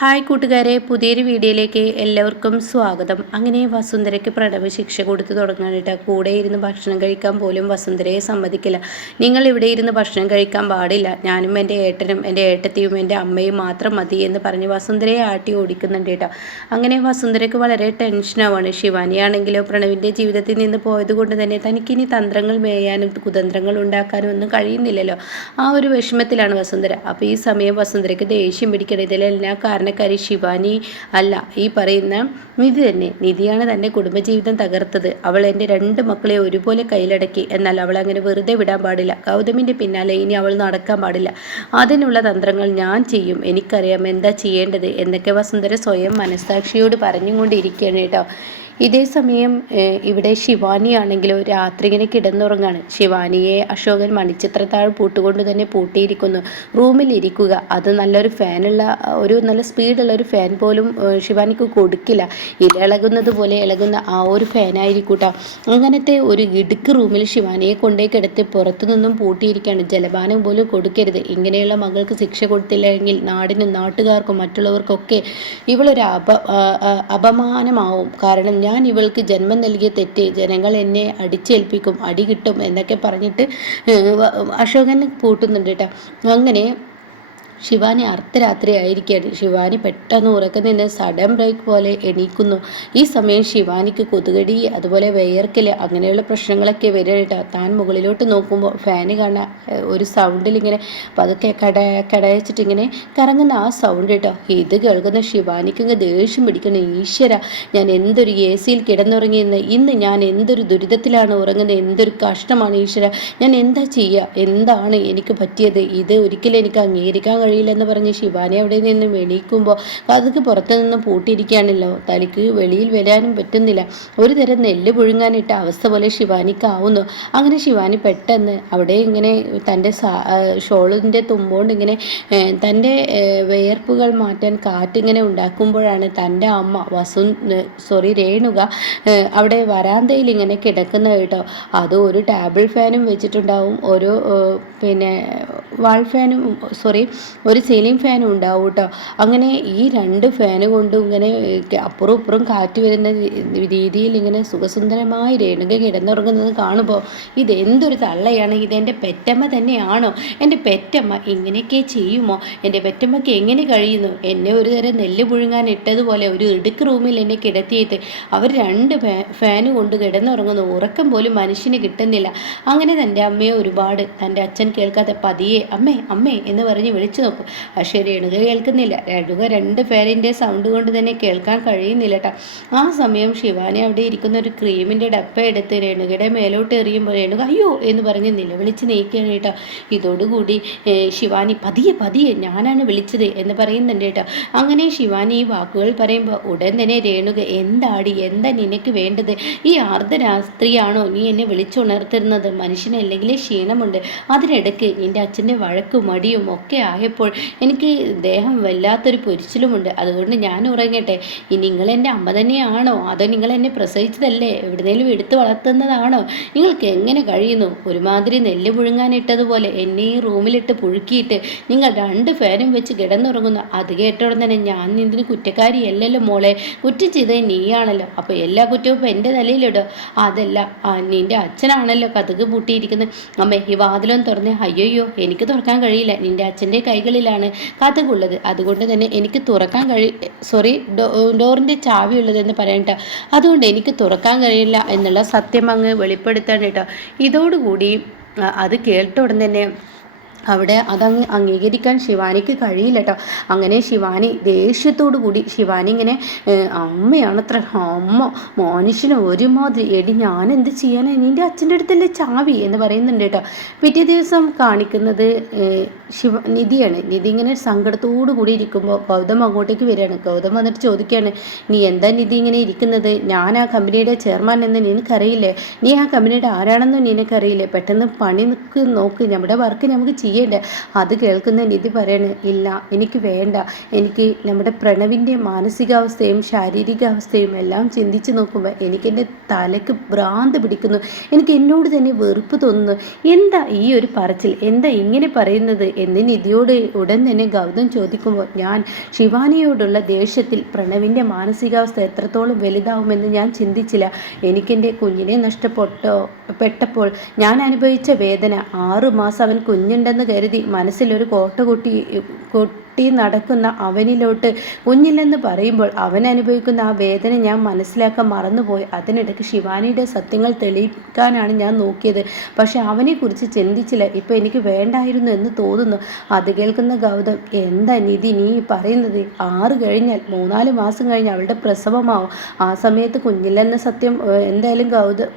Hi കൂട്ടുകാരെ പുതിയൊരു വീഡിയോയിലേക്ക് എല്ലാവർക്കും സ്വാഗതം. അങ്ങനെ വസുന്ധരയ്ക്ക് പ്രണവ് ശിക്ഷ കൊടുത്തു തുടങ്ങാനിട്ട് കൂടെ ഇരുന്ന് ഭക്ഷണം കഴിക്കാൻ പോലും വസുന്ധരയെ സമ്മതിക്കില്ല. നിങ്ങൾ ഇവിടെ ഇരുന്ന് ഭക്ഷണം കഴിക്കാൻ പാടില്ല. ഞാനും എന്റെ ഏട്ടനും എന്റെ ഏട്ടത്തിയും എന്റെ അമ്മയും മാത്രം മതി എന്ന് പറഞ്ഞ് വസുന്ധരയെ ആട്ടി ഓടിക്കുന്നുണ്ട് കേട്ടോ. അങ്ങനെ വസുന്ധരയ്ക്ക് വളരെ ടെൻഷനാവാണ് ശിവാനിയാണെങ്കിലോ പ്രണവിന്റെ ജീവിതത്തിൽ നിന്ന് പോയത് കൊണ്ട് തന്നെ തനിക്കിനി തന്ത്രങ്ങൾ മേയാനും കുതന്ത്രങ്ങൾ ഉണ്ടാക്കാനും ഒന്നും കഴിയുന്നില്ലല്ലോ. ആ ഒരു വിഷമത്തിലാണ് വസുന്ധര. അപ്പോൾ ഈ സമയം വസുന്ധരയ്ക്ക് ദേഷ്യം പിടിക്കണം. ഇതിലെല്ലാം കാരണക്കാരി ശിവാനി അല്ല ഈ പറയുന്ന നിധി തന്നെ. നിധിയാണ് തന്റെ കുടുംബജീവിതം തകർത്തത്. അവൾ എന്റെ രണ്ട് മക്കളെ ഒരുപോലെ കയ്യിലടക്കി. എന്നാൽ അവൾ അങ്ങനെ വെറുതെ വിടാൻ പാടില്ല. ഗൗതമിന്റെ പിന്നാലെ ഇനി അവൾ നടക്കാൻ പാടില്ല. അതിനുള്ള തന്ത്രങ്ങൾ ഞാൻ ചെയ്യും. എനിക്കറിയാം എന്താ ചെയ്യേണ്ടത് എന്നൊക്കെ വസുന്ധര സ്വയം മനസ്സാക്ഷിയോട് പറഞ്ഞുകൊണ്ടിരിക്കുകയാണ് കേട്ടോ. ഇതേ സമയം ഇവിടെ ശിവാനി ആണെങ്കിലും രാത്രി ഇങ്ങനെ കിടന്നുറങ്ങാണ്. ശിവാനിയെ അശോകൻ മണിച്ചിത്രത്താഴ് പൂട്ടുകൊണ്ട് തന്നെ പൂട്ടിയിരിക്കുന്നു. റൂമിൽ ഇരിക്കുക. അത് നല്ലൊരു ഫാനുള്ള ഒരു നല്ല സ്പീഡുള്ള ഒരു ഫാൻ പോലും ശിവാനിക്ക് കൊടുക്കില്ല. ഇലകുന്നത് പോലെ ഇളകുന്ന ആ ഒരു ഫാനായിരിക്കൂട്ടോ. അങ്ങനത്തെ ഒരു ഇടുക്ക് റൂമിൽ ശിവാനിയെ കൊണ്ടേ കിടത്തി പുറത്തു നിന്നും പൂട്ടിയിരിക്കുകയാണ്. ജലപാനം പോലും കൊടുക്കരുത്. ഇങ്ങനെയുള്ള മകൾക്ക് ശിക്ഷ കൊടുത്തില്ലെങ്കിൽ നാടിനും നാട്ടുകാർക്കും മറ്റുള്ളവർക്കൊക്കെ ഇവളൊരു അപ അപമാനമാവും. കാരണം ഞാൻ ഇവൾക്ക് ജന്മം നൽകിയ തെറ്റ് ജനങ്ങൾ എന്നെ അടിച്ചേൽപ്പിക്കും അടി കിട്ടും എന്നൊക്കെ പറഞ്ഞിട്ട് അശോകൻ പൂട്ടുന്നുണ്ട് കേട്ടോ. അങ്ങനെ ശിവാനി അർദ്ധരാത്രി ആയിരിക്കുകയാണ് ശിവാനി പെട്ടെന്ന് ഉറക്കം നിന്ന് സഡൻ ബ്രേക്ക് പോലെ എണീക്കുന്നു. ഈ സമയം ശിവാനിക്ക് കൊതുകടി അതുപോലെ വെയർക്കൽ അങ്ങനെയുള്ള പ്രശ്നങ്ങളൊക്കെ വരുന്നുണ്ട് താൻ മുകളിലോട്ട് നോക്കുമ്പോൾ ഫാന് കാണാൻ ഒരു സൗണ്ടിൽ ഇങ്ങനെ പതുക്കെ കട കടയച്ചിട്ട് ഇങ്ങനെ കറങ്ങുന്ന ആ സൗണ്ട് കേട്ടോ. ഇത് കേൾക്കുന്ന ശിവാനിക്ക് ഇങ്ങ് ദേഷ്യം പിടിക്കണം ഈശ്വര ഞാൻ എന്തൊരു എ സിയിൽ കിടന്നുറങ്ങിയെന്ന്. ഇന്ന് ഞാൻ എന്തൊരു ദുരിതത്തിലാണ് ഉറങ്ങുന്നത്. എന്തൊരു കഷ്ടമാണ് ഈശ്വര. ഞാൻ എന്താ ചെയ്യുക എന്താണ് എനിക്ക് പറ്റിയത്? ഇത് ഒരിക്കലും എനിക്ക് അംഗീകരിക്കാൻ കഴിയില്ലെന്ന് പറഞ്ഞ് ശിവാനി അവിടെ നിന്ന് എണീക്കുമ്പോൾ കഥക്ക് പുറത്തു നിന്ന് പൂട്ടിയിരിക്കുകയാണല്ലോ. തനിക്ക് വെളിയിൽ വരാനും പറ്റുന്നില്ല. ഒരു തരം നെല്ല് പുഴുങ്ങാനിട്ട അവസ്ഥ പോലെ ശിവാനിക്കാവുന്നു അങ്ങനെ ശിവാനി പെട്ടെന്ന് അവിടെ ഇങ്ങനെ തന്റെ ഷോളിന്റെ തുമ്പോണ്ട് ഇങ്ങനെ തന്റെ വേർപ്പുകൾ മാറ്റാൻ കാറ്റിങ്ങനെ ഉണ്ടാക്കുമ്പോഴാണ് തന്റെ അമ്മ വസു സോറി രേണുക അവിടെ വരാന്തയിൽ ഇങ്ങനെ കിടക്കുന്ന കേട്ടോ. അത് ഒരു ടേബിൾ ഫാനും വെച്ചിട്ടുണ്ടാവും. ഒരു പിന്നെ വാൾ ഫാനും സോറി ഒരു സീലിംഗ് ഫാനും ഉണ്ടാവും കേട്ടോ. അങ്ങനെ ഈ രണ്ട് ഫാന് കൊണ്ടും ഇങ്ങനെ അപ്പുറം ഇപ്പുറം കാറ്റ് വരുന്ന രീതിയിൽ ഇങ്ങനെ സുഖസുന്ദരമായി രേണുക കിടന്നുറങ്ങുന്നത് കാണുമ്പോൾ ഇതെന്തൊരു തള്ളയാണ്. ഇതെന്റെ പെറ്റമ്മ തന്നെയാണോ? എന്റെ പെറ്റമ്മ ഇങ്ങനെയൊക്കെ ചെയ്യുമോ? എന്റെ പെറ്റമ്മക്ക് എങ്ങനെ കഴിയുന്നു? എന്നെ ഒരു തരം നെല്ല് പുഴുങ്ങാൻ ഇട്ടതുപോലെ ഒരു ഇടുക്ക് റൂമിൽ എന്നെ കിടത്തിയിട്ട് അവർ രണ്ട് ഫാന് കൊണ്ട് കിടന്നുറങ്ങുന്നു. ഉറക്കം പോലും മനുഷ്യന് കിട്ടുന്നില്ല. അങ്ങനെ തന്റെ അമ്മയെ ഒരുപാട് തന്റെ അച്ഛൻ കേൾക്കാതെ പതിയെ അമ്മേ അമ്മേ എന്ന് പറഞ്ഞ് വിളിച്ചു നോക്കും. പക്ഷേ രേണുക കേൾക്കുന്നില്ല. രേണുക രണ്ട് പേരിന്റെ സൗണ്ട് കൊണ്ട് തന്നെ കേൾക്കാൻ കഴിയുന്നില്ല കേട്ടോ ആ സമയം ശിവാനി അവിടെ ഇരിക്കുന്ന ഒരു ക്രീമിന്റെ ഡപ്പ എടുത്ത് രേണുകയുടെ മേലോട്ട് എറിയുമ്പോൾ രേണുക അയ്യോ എന്ന് പറഞ്ഞ് നിലവിളിച്ച് നീക്കുകയാണ് കേട്ടോ ഇതോടുകൂടി ശിവാനി പതിയെ പതിയെ ഞാനാണ് വിളിച്ചത് എന്ന് പറയുന്നുണ്ട് കേട്ടോ അങ്ങനെ ശിവാനി ഈ വാക്കുകൾ പറയുമ്പോൾ ഉടൻ തന്നെ രേണുക എന്താടി എന്താ നിനക്ക് വേണ്ടത്? ഈ അർദ്ധരാത്രിയാണോ നീ എന്നെ വിളിച്ചുണർത്തുന്നത്? മനുഷ്യനല്ലെങ്കിൽ ക്ഷീണമുണ്ട്. അതിനിടയ്ക്ക് എന്റെ അച്ഛന്റെ വഴക്കും മടിയും ഒക്കെ ആയപ്പോൾ എനിക്ക് ദേഹം വല്ലാത്തൊരു പൊരിച്ചിലുമുണ്ട്. അതുകൊണ്ട് ഞാൻ ഉറങ്ങട്ടെ. ഇനി നിങ്ങൾ എന്റെ അമ്മ തന്നെയാണോ? അതോ നിങ്ങൾ എന്നെ പ്രസവിച്ചതല്ലേ? എവിടുന്നേലും എടുത്തു വളർത്തുന്നതാണോ? നിങ്ങൾക്ക് എങ്ങനെ കഴിയുന്നു? ഒരുമാതിരി നെല്ല് പുഴുങ്ങാനിട്ടതുപോലെ എന്നെ ഈ റൂമിലിട്ട് പുഴുക്കിയിട്ട് നിങ്ങൾ രണ്ട് ഫാനും വെച്ച് കിടന്നുറങ്ങുന്നു. അത് കേട്ടോടെ തന്നെ ഞാൻ ഇതിന് കുറ്റക്കാരിയല്ലല്ലോ മോളെ. കുറ്റം ചെയ്തത് നീയാണല്ലോ. അപ്പോൾ എല്ലാ കുറ്റവും ഇപ്പം എന്റെ തലയിലിടോ. അതല്ല നിന്റെ അച്ഛനാണല്ലോ കഥക് പൂട്ടിയിരിക്കുന്നത്. അമ്മേ ഈ വാതിലൊന്നും തുറന്നേ. അയ്യോയ്യോ എനിക്ക് തുറക്കാൻ കഴിയില്ല. നിന്റെ അച്ഛന്റെ കൈകളിലാണ് കഥകുള്ളത്. അതുകൊണ്ട് തന്നെ എനിക്ക് തുറക്കാൻ കഴി സോറി ഡോറിന്റെ ചാവി ഉള്ളതെന്ന് പറയണ്ട അതുകൊണ്ട് എനിക്ക് തുറക്കാൻ കഴിയില്ല എന്നുള്ള സത്യം അങ്ങ് വെളിപ്പെടുത്താൻ കേട്ടോ ഇതോടുകൂടി അത് കേട്ട ഉടൻ തന്നെ അവിടെ അതങ്ങ് അംഗീകരിക്കാൻ ശിവാനിക്ക് കഴിയില്ല കേട്ടോ അങ്ങനെ ശിവാനി ദേഷ്യത്തോടു കൂടി ശിവാനി ഇങ്ങനെ അമ്മയാണത്ര അമ്മ മനുഷ്യന് ഒരുമാതിരി എടി ഞാൻ എന്ത് ചെയ്യാനാണ് നിന്റെ അച്ഛന്റെ അടുത്തല്ലേ ചാവി? എന്ന് പറയുന്നുണ്ട് കേട്ടോ. പിറ്റേ ദിവസം കാണിക്കുന്നത് ശിവ നിധിയാണ്. നിധി ഇങ്ങനെ സങ്കടത്തോടു കൂടി ഇരിക്കുമ്പോൾ ഗൗതം അങ്ങോട്ടേക്ക് വരികയാണ്. ഗൗതം വന്നിട്ട് ചോദിക്കുകയാണ് നീ എന്താ നിധി ഇങ്ങനെ ഇരിക്കുന്നത്? ഞാൻ ആ കമ്പനിയുടെ ചെയർമാൻ എന്ന് നിനക്കറിയില്ലേ? നീ ആ കമ്പനിയുടെ ആരാണെന്നും നിനക്കറിയില്ലേ? പെട്ടെന്ന് പണി നിൽക്ക് നോക്ക്. നമ്മുടെ വർക്ക് നമുക്ക് ചെയ്യേണ്ട? അത് കേൾക്കുന്ന നിധി പറയണ് ഇല്ല എനിക്ക് വേണ്ട. എനിക്ക് നമ്മുടെ പ്രണവിന്റെ മാനസികാവസ്ഥയും ശാരീരികാവസ്ഥയും എല്ലാം ചിന്തിച്ച് നോക്കുമ്പോൾ എനിക്കെന്റെ തലയ്ക്ക് ഭ്രാന്ത് പിടിക്കുന്നു. എനിക്ക് എന്നോട് തന്നെ വെറുപ്പ് തോന്നുന്നു. എന്താ ഈ ഒരു പറച്ചിൽ? എന്താ ഇങ്ങനെ പറയുന്നത്? എന്ന് നിധിയോട് ഉടൻ തന്നെ ഗൗതം ചോദിക്കുമ്പോൾ ഞാൻ ശിവാനിയോടുള്ള ദേഷ്യത്തിൽ പ്രണവിന്റെ മാനസികാവസ്ഥ എത്രത്തോളം വലുതാവുമെന്ന് ഞാൻ ചിന്തിച്ചില്ല. എനിക്കെന്റെ കുഞ്ഞിനെ നഷ്ടപ്പെട്ടോ പെട്ടപ്പോൾ ഞാൻ അനുഭവിച്ച വേദന ആറു മാസം അവൻ കുഞ്ഞുണ്ടെന്ന് കരുതി മനസ്സിലൊരു കോട്ട കൂട്ടി കൊട്ടി നടക്കുന്ന അവനിലോട്ട് കുഞ്ഞില്ലെന്ന് പറയുമ്പോൾ അവൻ അനുഭവിക്കുന്ന ആ വേദന ഞാൻ മനസ്സിലാക്കാൻ മറന്നുപോയി. അതിനിടയ്ക്ക് ശിവാനിയുടെ സത്യങ്ങൾ തെളിയിക്കാനാണ് ഞാൻ നോക്കിയത്. പക്ഷെ അവനെക്കുറിച്ച് ചിന്തിച്ചില്ല. ഇപ്പം എനിക്ക് വേണ്ടായിരുന്നു എന്ന് തോന്നുന്നു. അത് കേൾക്കുന്ന ഗൗതം എന്താ നിധി നീ പറയുന്നത്? ആറ് കഴിഞ്ഞാൽ മൂന്നാൽ മാസം കഴിഞ്ഞ് അവളുടെ പ്രസവമാവും. ആ സമയത്ത് കുഞ്ഞില്ലെന്ന സത്യം എന്തായാലും ഗൗതം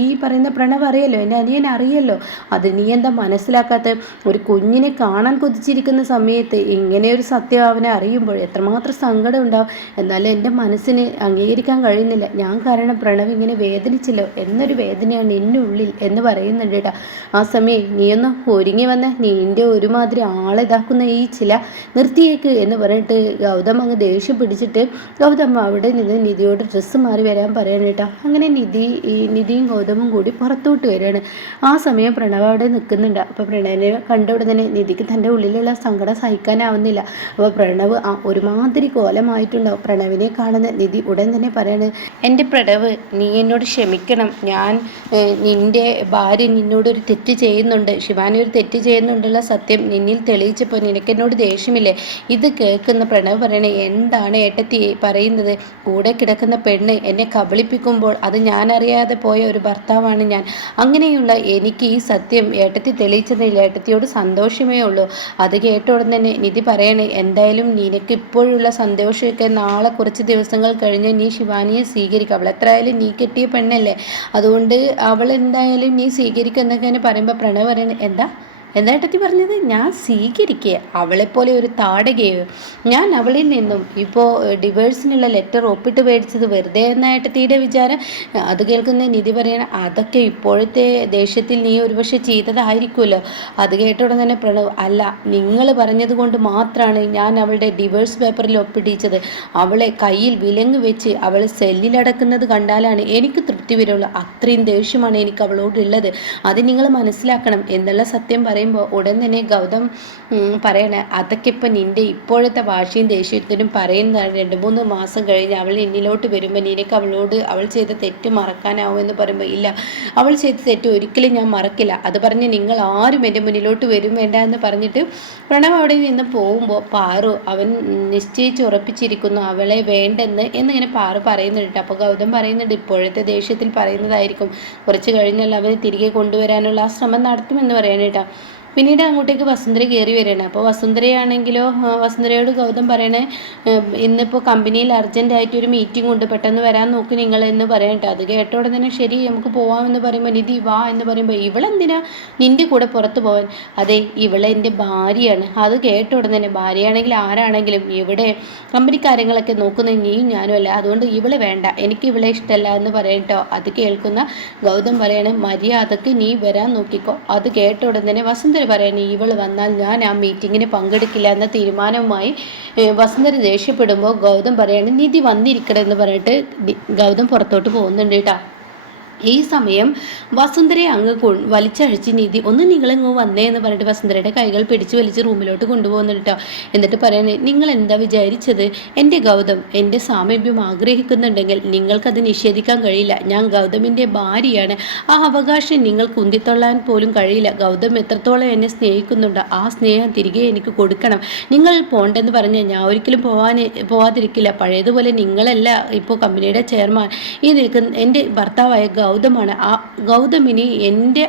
ഈ പറയുന്ന പ്രണവ് അറിയല്ലോ? എന്റെ അനിയൻ അറിയല്ലോ? അത് നീ എന്താ മനസ്സിലാക്കാത്ത? ഒരു കുഞ്ഞിനെ കാണാൻ കൊതിച്ചിരിക്കുന്ന സമയത്ത് ഇങ്ങനെ ഒരു സത്യം അവനെ അറിയുമ്പോൾ എത്രമാത്രം സങ്കടം ഉണ്ടാവും. എന്നാലും എന്റെ മനസ്സിന് അംഗീകരിക്കാൻ കഴിയുന്നില്ല. ഞാൻ കാരണം പ്രണവ് ഇങ്ങനെ വേദനിച്ചല്ലോ. എന്നൊരു വേദനയാണ് എന്റെ ഉള്ളിൽ എന്ന് പറയുന്നുണ്ട് കേട്ടോ ആ സമയം നീയൊന്ന് ഒരുങ്ങി വന്ന. നീന്റെ ഒരുമാതിരി ആളിതാക്കുന്ന ഈ ചില നിർത്തിയേക്ക് എന്ന് പറഞ്ഞിട്ട് ഗൗതം അങ്ങ് ദേഷ്യം പിടിച്ചിട്ട് ഗൗതം അവിടെ നിന്ന് നിധിയോട് ഡ്രസ്സ് മാറി വരാൻ പറയാണ് കേട്ടോ. അങ്ങനെ നിധി ഈ നിധിയും ഗൗതമും കൂടി പുറത്തോട്ട് വരികയാണ്. ആ സമയം പ്രണവ് അവിടെ നിൽക്കുന്നുണ്ട്. അപ്പോൾ പ്രണവിനെ കണ്ട ഉടനെ നിധിക്ക് തന്റെ ഉള്ളിലുള്ള സങ്കടം സഹിക്കാനാവുന്നില്ല. അപ്പോൾ പ്രണവ് ആ ഒരുമാതിരി കോലമായിട്ടുണ്ടാവും പ്രണവിനെ കാണുന്ന നിധി ഉടൻ തന്നെ പറയാണ് എന്റെ പ്രണവ് നീ എന്നോട് ക്ഷമിക്കണം. ഞാൻ നിന്റെ ഭാര്യ നിന്നോട് ഒരു തെറ്റ് ചെയ്യുന്നുണ്ട്. ശിവാനി ഒരു തെറ്റ് ചെയ്യുന്നുണ്ടുള്ള സത്യം നിന്നിൽ തെളിയിച്ചപ്പോൾ നിനക്കെന്നോട് ദേഷ്യമില്ലേ? ഇത് കേൾക്കുന്ന പ്രണവ് പറയണേ എന്താണ് ഏട്ടത്തി പറയുന്നത്? കൂടെ കിടക്കുന്ന പെണ്ണ് എന്നെ കബളിപ്പിക്കുമ്പോൾ അത് ഞാൻ അറിയാതെ പോയ ഒരു ഭർത്താവാണ് ഞാൻ. അങ്ങനെയുള്ള എനിക്ക് ഈ സത്യം ഏട്ടത്തി തെളിയിച്ചതിൽ ഏട്ടത്തിയോട് സന്തോഷമേ ഉള്ളൂ. അത് കേട്ട തന്നെ നിധി പറയണേ എന്തായാലും നിനക്ക് ഇപ്പോഴുള്ള സന്തോഷമൊക്കെ നാളെ കുറച്ച് ദിവസങ്ങൾ കഴിഞ്ഞ് നീ ശിവാനിയെ സ്വീകരിക്കും. അവൾ എത്രയായാലും നീ കെട്ടിയ പെണ്ണല്ലേ? അതുകൊണ്ട് അവൾ എന്തായാലും നീ സ്വീകരിക്കും എന്നൊക്കെ പറയുമ്പോൾ പ്രണവ് പറയണേ എന്താ? എന്താ ഏട്ടത്തി പറഞ്ഞത്? ഞാൻ സ്വീകരിക്കുക അവളെപ്പോലെ ഒരു താടകയോ ഞാൻ അവളിൽ നിന്നും ഇപ്പോൾ ഡിവേഴ്സിനുള്ള ലെറ്റർ ഒപ്പിട്ട് മേടിച്ചത് വെറുതെ എന്നായിട്ട് തീരെ വിചാരം? അത് കേൾക്കുന്ന നിധി പറയണം അതൊക്കെ ഇപ്പോഴത്തെ ദേഷ്യത്തിൽ നീ ഒരുപക്ഷെ ചെയ്തതായിരിക്കുമല്ലോ. അത് കേട്ട തന്നെ പ്രണവ് അല്ല നിങ്ങൾ പറഞ്ഞത് കൊണ്ട് മാത്രമാണ് ഞാൻ അവളുടെ ഡിവേഴ്സ് പേപ്പറിൽ ഒപ്പിടിച്ചത്. അവളെ കയ്യിൽ വിലങ്ങ് വെച്ച് അവൾ സെല്ലിലടക്കുന്നത് കണ്ടാലാണ് എനിക്ക് തൃപ്തി വരുള്ളൂ. അത്രയും ദേഷ്യമാണ് എനിക്ക് അവളോടുള്ളത്. അത് നിങ്ങൾ മനസ്സിലാക്കണം. എന്നുള്ള സത്യം പറയും പറയുമ്പോൾ ഉടൻ തന്നെ ഗൗതം പറയണ അതൊക്കെ ഇപ്പം നിന്റെ ഇപ്പോഴത്തെ വാശിയും ദേഷ്യത്തിനും പറയുന്നതാണ്. രണ്ട് മൂന്ന് മാസം കഴിഞ്ഞ് അവൾ എന്നിലോട്ട് വരുമ്പോൾ നിനക്ക് അവളോട് അവൾ ചെയ്ത തെറ്റ് മറക്കാനാവുമെന്ന് പറയുമ്പോൾ ഇല്ല അവൾ ചെയ്ത തെറ്റ് ഒരിക്കലും ഞാൻ മറക്കില്ല. അത് പറഞ്ഞ് നിങ്ങൾ ആരും എന്റെ മുന്നിലോട്ട് വരും വേണ്ട എന്ന് പറഞ്ഞിട്ട് പ്രണവ് അവിടെ നിന്ന് പോകുമ്പോൾ പാറു അവൻ നിശ്ചയിച്ച് ഉറപ്പിച്ചിരിക്കുന്നു അവളെ വേണ്ടെന്ന് എന്നിങ്ങനെ പാറു പറയുന്നുണ്ട്. അപ്പോൾ ഗൗതം പറയുന്നുണ്ട് ഇപ്പോഴത്തെ ദേഷ്യത്തിൽ പറയുന്നതായിരിക്കും. കുറച്ച് കഴിഞ്ഞാൽ അവനെ തിരികെ കൊണ്ടുവരാനുള്ള ശ്രമം നടത്തുമെന്ന് പറയാനേട്ടാ പിന്നീട് അങ്ങോട്ടേക്ക് വസുന്ധര കയറി വരികയാണ്. അപ്പോൾ വസുന്ധരയാണെങ്കിലോ വസുന്ധരയോട് ഗൗതം പറയണേ ഇന്നിപ്പോൾ കമ്പനിയിൽ അർജന്റായിട്ട് ഒരു മീറ്റിംഗ് ഉണ്ട് പെട്ടെന്ന് വരാൻ നോക്ക് നിങ്ങൾ എന്ന് പറയട്ടെ അത് കേട്ടോടെ തന്നെ ശരി നമുക്ക് പോവാമെന്ന് പറയുമ്പോൾ നിധി വാ എന്ന് പറയുമ്പോൾ ഇവളെന്തിനാ നിന്റെ കൂടെ പുറത്ത് പോവാൻ? അതെ ഇവളെ എന്റെ ഭാര്യയാണ്. അത് കേട്ടോടെ തന്നെ ഭാര്യയാണെങ്കിൽ ആരാണെങ്കിലും ഇവിടെ കമ്പനി കാര്യങ്ങളൊക്കെ നോക്കുന്ന നീയും ഞാനും അല്ല? അതുകൊണ്ട് ഇവളെ വേണ്ട എനിക്ക് ഇവളെ ഇഷ്ടമല്ല എന്ന് പറയട്ടോ അത് കേൾക്കുന്ന ഗൗതം പറയണേ മര്യാദയ്ക്ക് നീ വരാൻ നോക്കിക്കോ. അത് കേട്ട ഉടനെ വസുന്ധര പറയാൻ ഇവൾ വന്നാൽ ഞാൻ ആ മീറ്റിങ്ങിന് പങ്കെടുക്കില്ല എന്ന തീരുമാനവുമായി വസുന്ധര ദേഷ്യപ്പെടുമ്പോൾ ഗൗതം പറയാണ് നിധി വന്നിരിക്കണം എന്ന് പറഞ്ഞിട്ട് ഗൗതം പുറത്തോട്ട് പോകുന്നുണ്ട് കേട്ടോ. ഈ സമയം വസുന്ധരയെ അങ്ങ് വലിച്ചഴിച്ച് നീതി ഒന്ന് നിങ്ങളിങ്ങ് വന്നേ എന്ന് പറഞ്ഞിട്ട് വസുന്ധരയുടെ കൈകൾ പിടിച്ച് വലിച്ച് റൂമിലോട്ട് കൊണ്ടുപോകുന്നുണ്ട് എന്നിട്ട് പറയാൻ നിങ്ങൾ എന്താ വിചാരിച്ചത്? എന്റെ ഗൗതം എന്റെ സാമീപ്യം ആഗ്രഹിക്കുന്നുണ്ടെങ്കിൽ നിങ്ങൾക്കത് നിഷേധിക്കാൻ കഴിയില്ല. ഞാൻ ഗൗതമിന്റെ ഭാര്യയാണ്. ആ അവകാശം നിങ്ങൾ കുന്തിത്തൊള്ളാൻ പോലും കഴിയില്ല. ഗൗതം എത്രത്തോളം എന്നെ സ്നേഹിക്കുന്നുണ്ട് ആ സ്നേഹം തിരികെ എനിക്ക് കൊടുക്കണം. നിങ്ങൾ പോണ്ടെന്ന് പറഞ്ഞാൽ ഞാൻ ഒരിക്കലും പോവാൻ പോവാതിരിക്കില്ല. പഴയതുപോലെ നിങ്ങളല്ല ഇപ്പോൾ കമ്പനിയുടെ ചെയർമാൻ ഈ നിൽക്കുന്ന എന്റെ ഭർത്താവായ ഗൗതമാണ്. ആ ഗൗതമിന് എന്റെ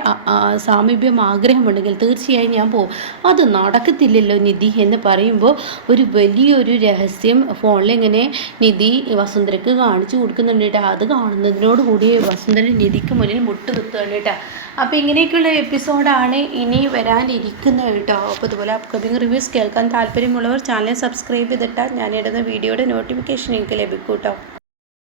സാമീപ്യം ആഗ്രഹമുണ്ടെങ്കിൽ തീർച്ചയായും ഞാൻ പോകും അത് നടക്കത്തില്ലല്ലോ നിധി എന്ന് പറയുമ്പോൾ ഒരു വലിയൊരു രഹസ്യം ഫോണിൽ ഇങ്ങനെ നിധി വസുന്ധരക്ക് കാണിച്ചു കൊടുക്കുന്നുണ്ട് അത് കാണുന്നതിനോട് കൂടി വസുന്ധര നിധിക്ക് മുന്നിൽ മുട്ട് നിർത്തുകയാണ് കേട്ടോ. അപ്പോൾ ഇങ്ങനെയൊക്കെയുള്ള എപ്പിസോഡാണ് ഇനി വരാനിരിക്കുന്നത് കേട്ടോ. അപ്പോൾ അതുപോലെ അപ്കമിങ് റിവ്യൂസ് കേൾക്കാൻ താല്പര്യമുള്ളവർ ചാനൽ സബ്സ്ക്രൈബ് ചെയ്തിട്ടാൽ ഞാനിടുന്ന വീഡിയോയുടെ നോട്ടിഫിക്കേഷൻ എനിക്ക് ലഭിക്കും കേട്ടോ.